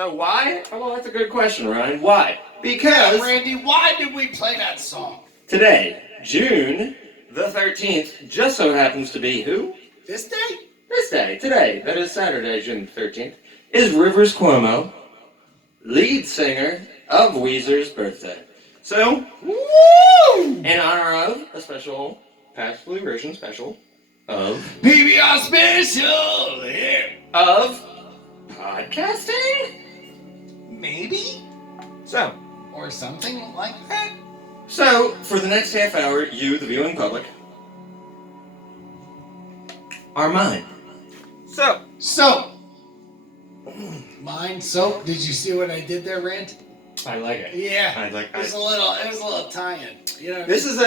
So why? Well, that's a good question, Ryan. Why? Because... Yeah, Randy, why did we play that song? Today, June the 13th, just so happens to be who? This day? This day, today, that is Saturday, June the 13th, is Rivers Cuomo, lead singer of Weezer's birthday. So, woo! In honor of a special, past blue version special of... PBR special! Yeah. Of podcasting? Maybe? So. Or something like that? So, for the next half hour, you, the viewing public, are mine. So. Mine, so. Did you see what I did there, Rand? I like it. Yeah. It was a little tie-in. You know. This is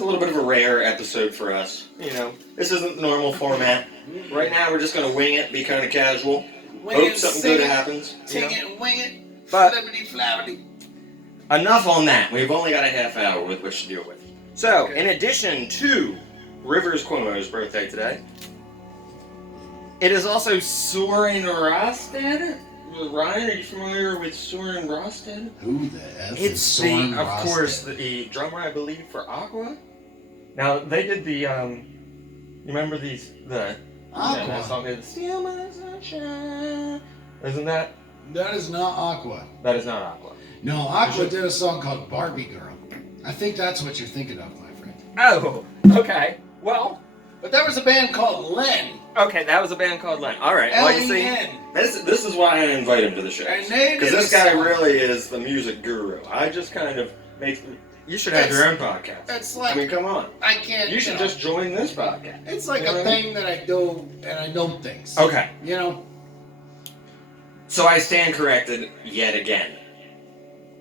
a little bit of a rare episode for us. You know, this isn't normal format. Right now, we're just gonna wing it, be kind of casual. Hope something good happens. Ting it and wing it. But flabbity. Enough on that. We've only got a half hour with which to deal with. So, in addition to Rivers Cuomo's birthday today, it is also Soren Rosted. Ryan, are you familiar with Soren Rosted? Who the F is It's Soren of Rosted? course, the drummer, I believe, for Aqua. Now, they did the, you remember the Aqua? that song, Steal My Sunshine. Isn't that? That is not Aqua. That is not Aqua. No, Aqua did a song called Barbie Girl. I think that's what you're thinking of, my friend. Oh, okay. Well. But there was a band called Len. Okay, that was a band called Len. All right. Well, you see, this is why I invite him to the show. Because this guy really is the music guru. I just kind of make... You should have your own podcast. It's like... I mean, come on. I can't... You should just join this podcast. It's like a thing that I do, and I know things. Okay. You know? So I stand corrected yet again.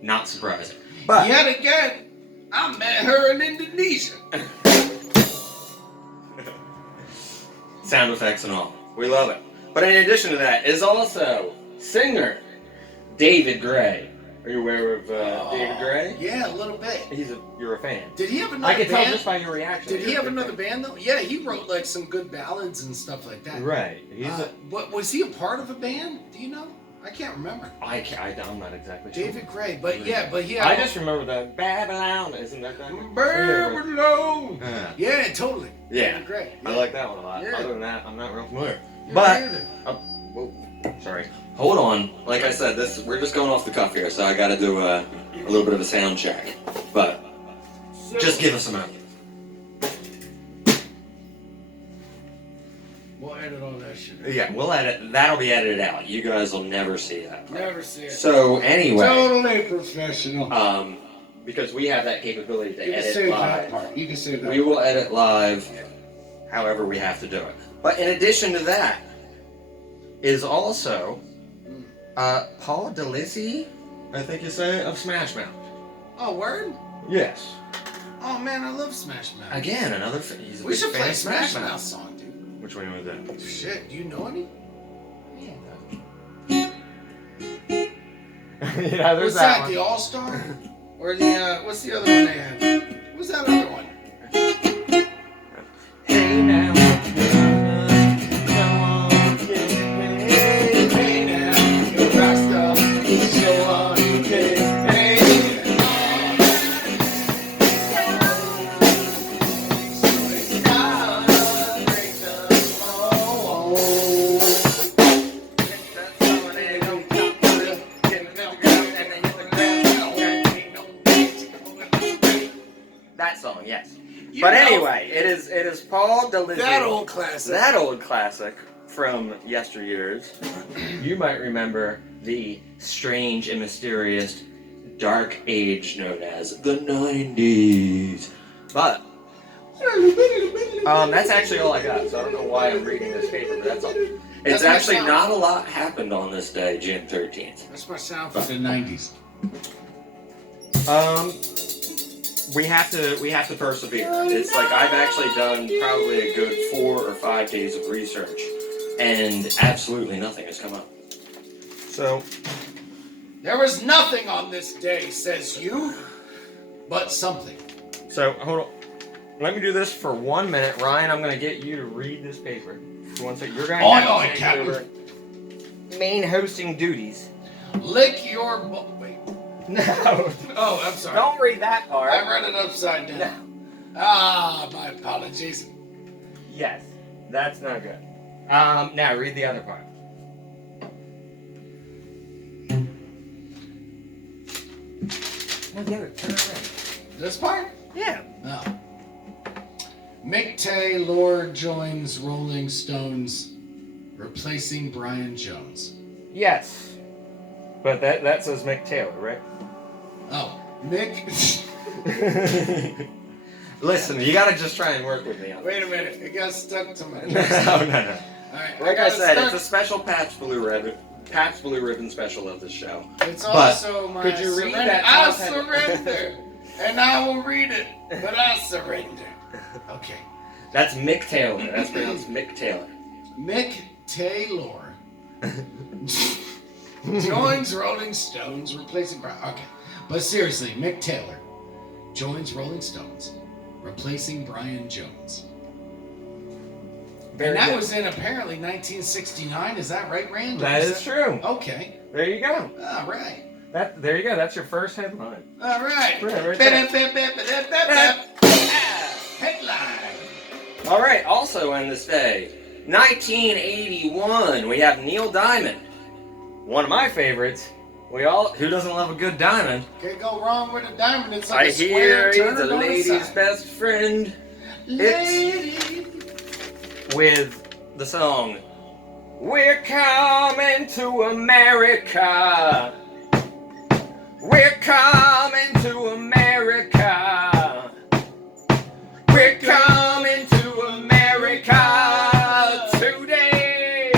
Not surprising. But... Yet again, I met her in Indonesia. Sound effects and all. We love it. But in addition to that is also singer David Gray. Are you aware of David Gray? Yeah, a little bit. You're a fan. Did he have another band? I can tell just by your reaction. Did he have another band though? Yeah, he wrote like some good ballads and stuff like that. Right. But was he a part of a band? Do you know? I can't remember. I'm not exactly sure. David Gray, but he had... I just remember the Babylon, isn't that Babylon! Yeah, totally. Yeah. David Gray. I like that one a lot. Yeah. Other than that, I'm not real familiar. But... sorry. Hold on. Like I said, we're just going off the cuff here, so I gotta do a little bit of a sound check. But, just give us a moment. We'll edit all that shit. Yeah, we'll edit. That'll be edited out. You guys will never see that part. Never see it. So anyway, totally professional. Because we have that capability to edit live. that part. You can say that. We will edit live, however we have to do it. But in addition to that, is also Paul DeLizzi, I think you say, of Smash Mouth. Oh, word? Yes. Oh man, I love Smash Mouth. Again, another. He's a we big should fan play of Smash Mouth song. Which one was that? Shit, do you know any? Yeah, there's what's that the All-Star? Or the, what's the other one they had? What's that other one? Hey now, hey now, you're a rock star, show on, hey. That song, yes. But anyway, it is Paul DeLizzi. That old classic. That old classic from yesteryears. You might remember the strange and mysterious dark age known as the 90s. But that's actually all I got. So I don't know why I'm reading this paper, but that's all. It's actually not a lot happened on this day, June 13th. That's my sound for the 90s. We have to persevere. It's like I've actually done probably a good 4 or 5 days of research, and absolutely nothing has come up. So there was nothing on this day, says you, but something. So hold on. Let me do this for 1 minute, Ryan. I'm going to get you to read this paper. For 1 second, you're going to take over main hosting duties. Lick your wait. No. Oh, I'm sorry. Don't read that part. I read it upside down. No. My apologies. Yes. That's not good. Now read the other part. No, the other. Turn around. This part? Yeah. Oh. Mick Taylor joins Rolling Stones, replacing Brian Jones. Yes. But that says Mick Taylor, right? Oh, Mick. Listen, you gotta just try and work with me on Wait a minute, it got stuck to my. No. All right, Like I said, it's a special Pabst Blue Ribbon special of the show. It's also my. Could you read surrender. that? I surrender, and I will read it, but I surrender. Okay. That's Mick Taylor. That's pronounced Mick Taylor. Mick Taylor joins Rolling Stones, replacing Brian. Okay, but seriously, Mick Taylor joins Rolling Stones, replacing Brian Jones. Very and that good. was in apparently 1969. Is that right, Rand? That is true. Okay. There you go. All right. There you go. That's your first headline. All right. Right there. Headline. All right. Also on this day, 1981, we have Neil Diamond. One of my favorites. Who doesn't love a good diamond? Can't go wrong with a diamond. It's like I a hear square he's turned a on the lady's side. best friend. Lady. With the song, "We're coming to America. We're coming to America. We're coming to America today."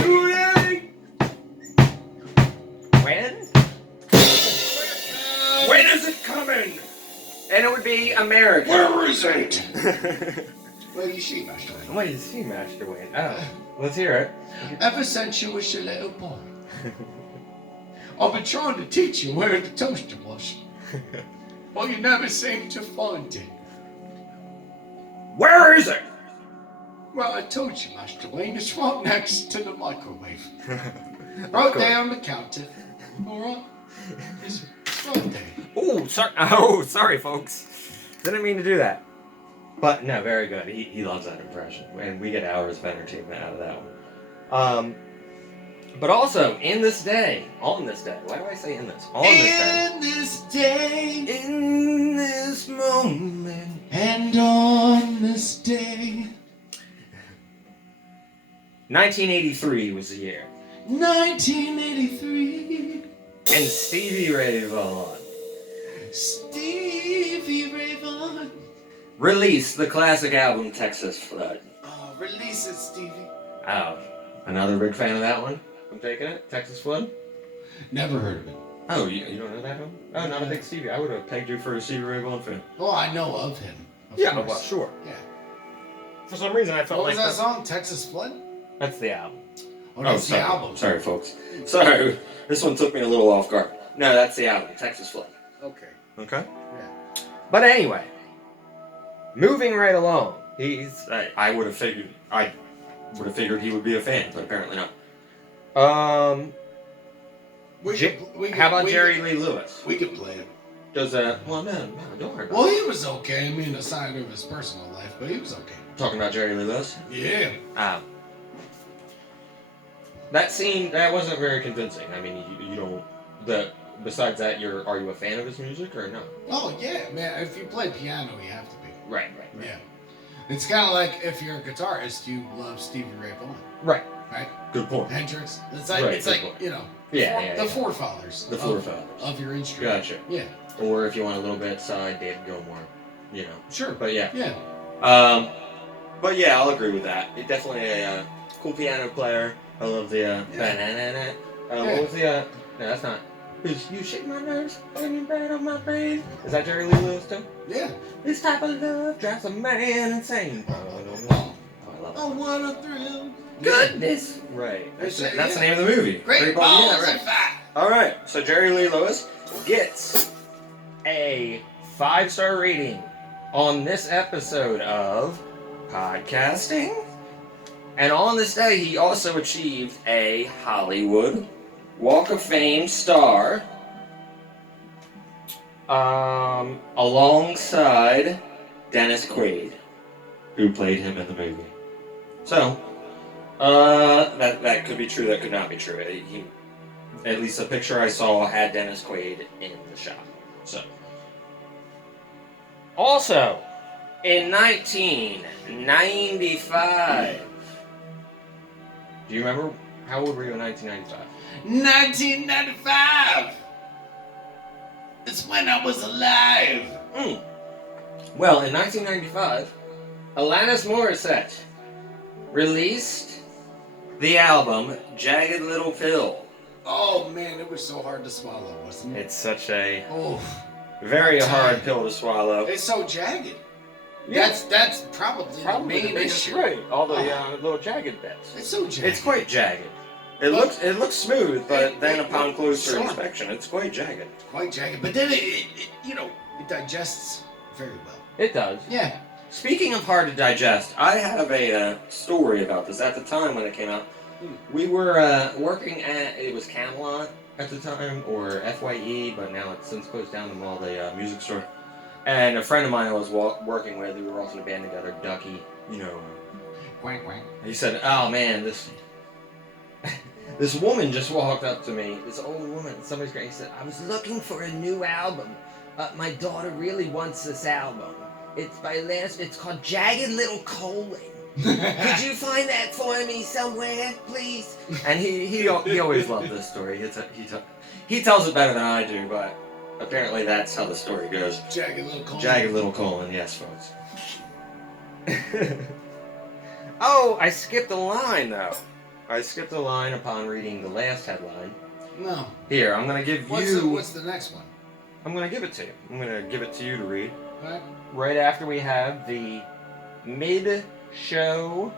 When? When is it coming? And it would be America. Where is it? Where is she, Master Wayne? What is she, Master Wayne? Oh, let's hear it. Ever since you was a little boy, I've been trying to teach you where the toaster was. But you never seem to find it. Where is it? Well, I told you, Master Wayne, it's right next to the microwave. Right there on the counter. Alright? It's right there. Sorry, folks. Didn't mean to do that. But no, very good. He loves that impression, and we get hours of entertainment out of that one. But also on this day. Why do I say in this? In this day, in this moment, and on this day. 1983 was the year, 1983. and Stevie Ray Vaughan Stevie Ray Vaughan. released the classic album Texas Flood. Oh, release it, Stevie. Oh, another big fan of that one. I'm taking it. Texas Flood. Never heard of it. Oh, you don't know that one? Oh, not a big Stevie. I would have pegged you for a Stevie Ray Vaughan fan. Oh, I know of him. Of Well, course. sure. Yeah. For some reason, I felt What was like that song? Texas Flood? That's the album. Oh, that's the sorry. album. Sorry, folks. Sorry, this one took me a little off guard. No, that's the album, Texas Flood. Okay. Okay. Yeah. But anyway, moving right along. I would have figured he would be a fan, but apparently not. How about Jerry Lee Lewis? We could play it. Does well, no, don't worry about Well, it. he was okay. I mean, aside of his personal life, but he was okay. Talking about Jerry Lee Lewis? Yeah. That scene, that wasn't very convincing. I mean, you don't, besides that, are you a fan of his music or no? Oh, yeah, man. If you play piano, you have to be. Right. Yeah. It's kind of like if you're a guitarist, you love Stevie Ray Vaughan. Right. Right? Good point. Hendrix. It's like, Right, it's good like point. you know, Yeah, the forefathers. The forefathers. Of your instrument. Gotcha. Yeah. Or if you want a little bit side, David Gilmour, you know. Sure. But yeah. Yeah. But yeah, I'll agree with that. He's definitely a cool piano player. I love the Yeah. What was the no, that's not. You shake my nerves, putting you bad on my brain. Is that Jerry Lee Lewis too? Yeah. This type of love drives a man insane. Oh, I love it. Oh, what a thrill. Goodness. Right. That's Yeah. the name of the movie. Great Ball. balls Yeah, right. and fat. All right. So Jerry Lee Lewis gets a 5-star rating on this episode of Podcasting. And on this day, he also achieved a Hollywood Walk of Fame star, alongside Dennis Quaid, who played him in the movie. So, that could be true. That could not be true. At least the picture I saw had Dennis Quaid in the shot. So, also in 1995. Do you remember how old were you in 1995? 1995. It's when I was alive. Well, in 1995, Alanis Morissette released the album Jagged Little Pill. Oh man, it was so hard to swallow, wasn't it? It's such a very hard pill to swallow. It's so jagged. Yeah. That's probably the main issue. Right, all the little jagged bits. It's so jagged. It's quite jagged. It looks smooth, but then upon closer inspection, it's quite jagged. It's quite jagged, but then it digests very well. It does. Yeah. Speaking of hard to digest, I have a story about this. At the time when it came out, we were working at, it was Camelot at the time, or FYE, but now it's since closed down the mall, the music store. And a friend of mine I was working with, we were also in a band together, Ducky, Quack, quack. He said, "Oh man, this woman just walked up to me, this old woman, somebody's great." He said, "I was looking for a new album. My daughter really wants this album. It's called Jagged Little Colon. Could you find that for me somewhere, please?" And he always loved this story. He tells it better than I do, but apparently that's how the story goes. Jagged Little Colon. Jagged Little Colon, yes, folks. Oh, I skipped a line, though. I skipped a line upon reading the last headline. No. Here, I'm going to give What's the next one? I'm going to give it to you. I'm going to give it to you to read. What? Right after we have the mid-show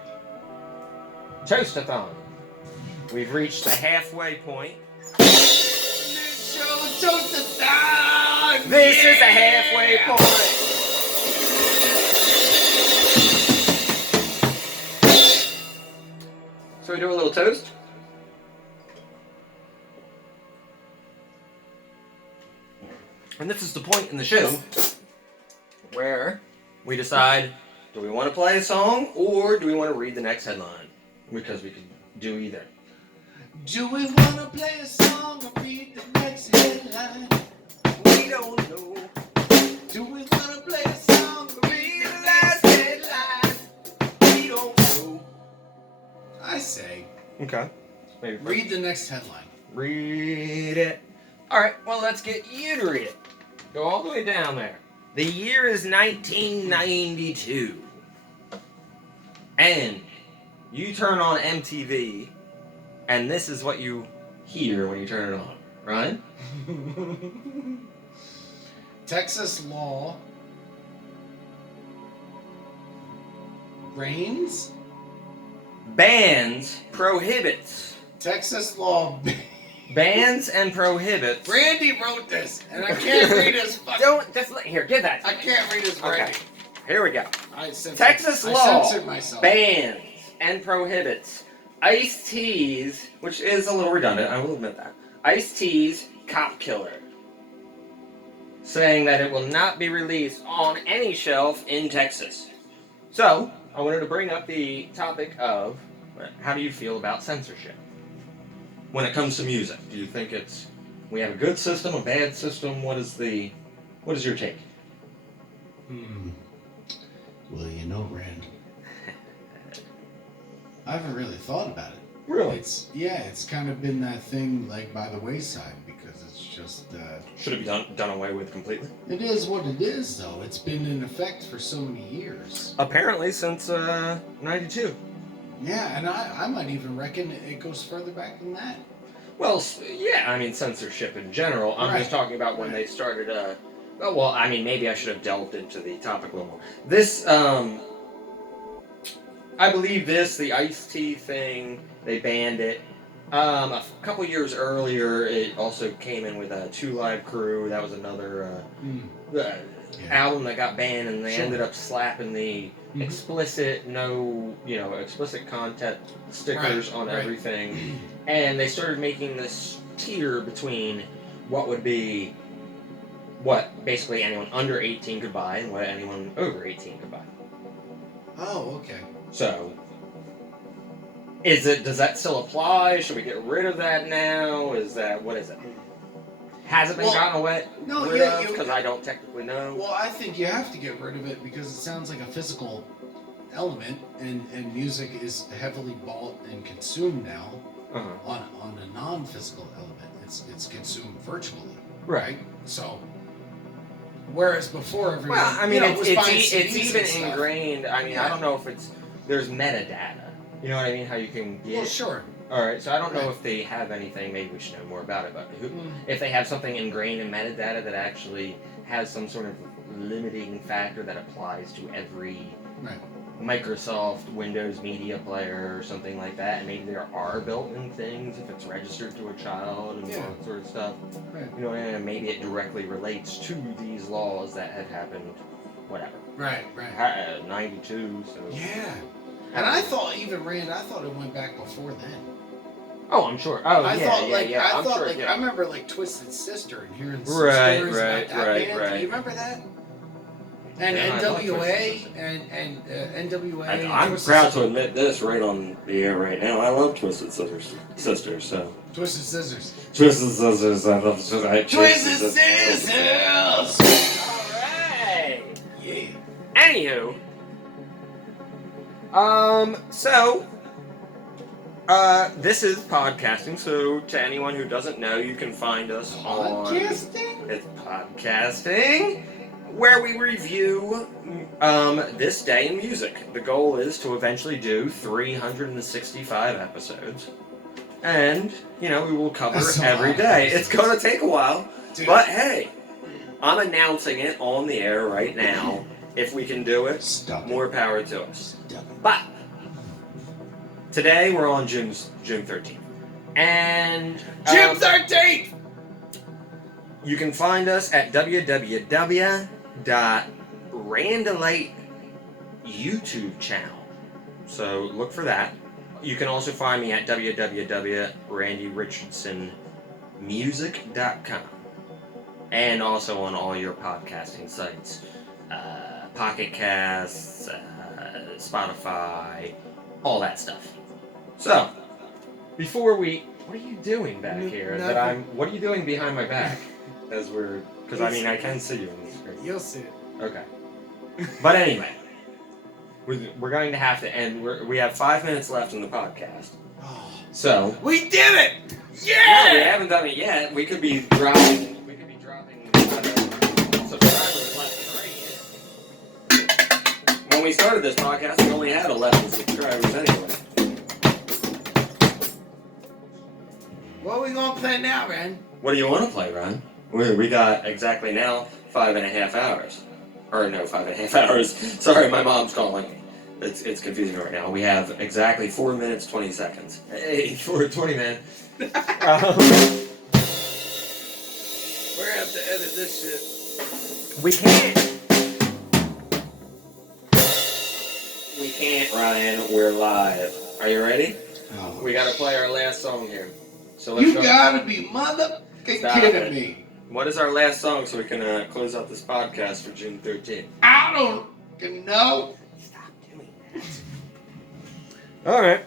Toast-a-thon. We've reached the halfway point. Mid-show Toast-a-thon! This is the halfway point. So we do a little toast. And this is the point in the show where we decide, do we want to play a song or do we want to read the next headline? Because we can do either. Do we want to play a song or read the next headline? We don't know. Do we want to play a song or read the last headline? We don't know. I say, Okay. Maybe read the next headline. Read it. Alright, well, let's get you to read it. Go all the way down there. The year is 1992. And you turn on MTV, and this is what you hear when you turn it on. Ryan? Texas law reigns. Bans, prohibits. Texas law Bans and prohibits. Randy wrote this, and I can't read his fucking... Here, give that. I can't read his writing. Okay. Here we go. I censored, Texas I law censored myself. bans and prohibits iced teas, which is a little redundant, I will admit that. Iced teas, cop killer. Saying that it will not be released on any shelf in Texas. So, I wanted to bring up the topic of, how do you feel about censorship? When it comes to music, do you think we have a good system, a bad system? What is your take? Well, Rand, I haven't really thought about it. Really? It's kind of been that thing like by the wayside because it's just. Should it be done away with completely? It is what it is, though. It's been in effect for so many years. Apparently since 92. Yeah, and I might even reckon it goes further back than that. Well, yeah, I mean censorship in general. I'm just talking about when they started. Maybe I should have delved into the topic a little more. This, I believe the iced tea thing, they banned it. A couple years earlier, it also came in with a 2 Live Crew. That was another album that got banned, and they ended up slapping the explicit content stickers on everything. And they started making this tier between what would be what basically anyone under 18 could buy and what anyone over 18 could buy. Oh, okay. So, does that still apply? Should we get rid of that now? What is it? Has it been gotten away? No, rid of? Because I don't technically know. Well, I think you have to get rid of it because it sounds like a physical element, and music is heavily bought and consumed now on a non-physical element. It's consumed virtually, right? So, whereas before everyone, well, I mean, was buying it's CDs even and ingrained. I mean, I don't know if there's metadata. You know what I mean? How you can get. Well, sure. All right, so I don't know if they have anything. Maybe we should know more about it. But if they have something ingrained in metadata that actually has some sort of limiting factor that applies to every Microsoft Windows media player or something like that, and maybe there are built-in things if it's registered to a child and all that sort of stuff. Right. You know, and maybe it directly relates to these laws that have happened. Whatever. Right. 92. So. Yeah. And I thought it went back before then. Oh, I'm sure. Oh, yeah. I remember like Twisted Sister and hearing some Right, stories right, about that right, band. right. Do you remember that? And Yeah, NWA and NWA. I'm proud to admit this right on the air right now. I love Twisted Sisters. So. Twisted Scissors. Twisted Sisters. I love Twisted Scissors. All right. Yeah. Anywho. So. This is podcasting, so to anyone who doesn't know, you can find us on... Podcasting? It's podcasting, where we review, this day in music. The goal is to eventually do 365 episodes. And, we will cover every day. It's gonna take a while, but hey, I'm announcing it on the air right now. If we can do it, more power to us. But... today we're on June 13th. And June 13th! You can find us at www.Randolite YouTube channel. So look for that. You can also find me at www.randyrichardsonmusic.com. And also on all your podcasting sites. Pocket Casts, Spotify, all that stuff. So, before what are you doing back here? What are you doing behind my back? Because I can see you on the screen. You'll see it. Okay. But anyway, we're going to have to end. We have 5 minutes left in the podcast. So. We did it! Yeah! No, we haven't done it yet. We could be dropping subscribers left and right. When we started this podcast, we only had 11 subscribers anyway. What are we gonna play now, Ren? What do you want to play, Ron? We got exactly now 5.5 hours. Or no, 5.5 hours. Sorry, my mom's calling. It's confusing right now. We have exactly 4 minutes, 20 seconds. Hey, 20 minutes. We're gonna have to edit this shit. We can't. We can't, Ryan. We're live. Are you ready? Oh. We gotta play our last song here. So you gotta be kidding me. What is our last song so we can close out this podcast for June 13th? I don't know. Stop doing that. All right.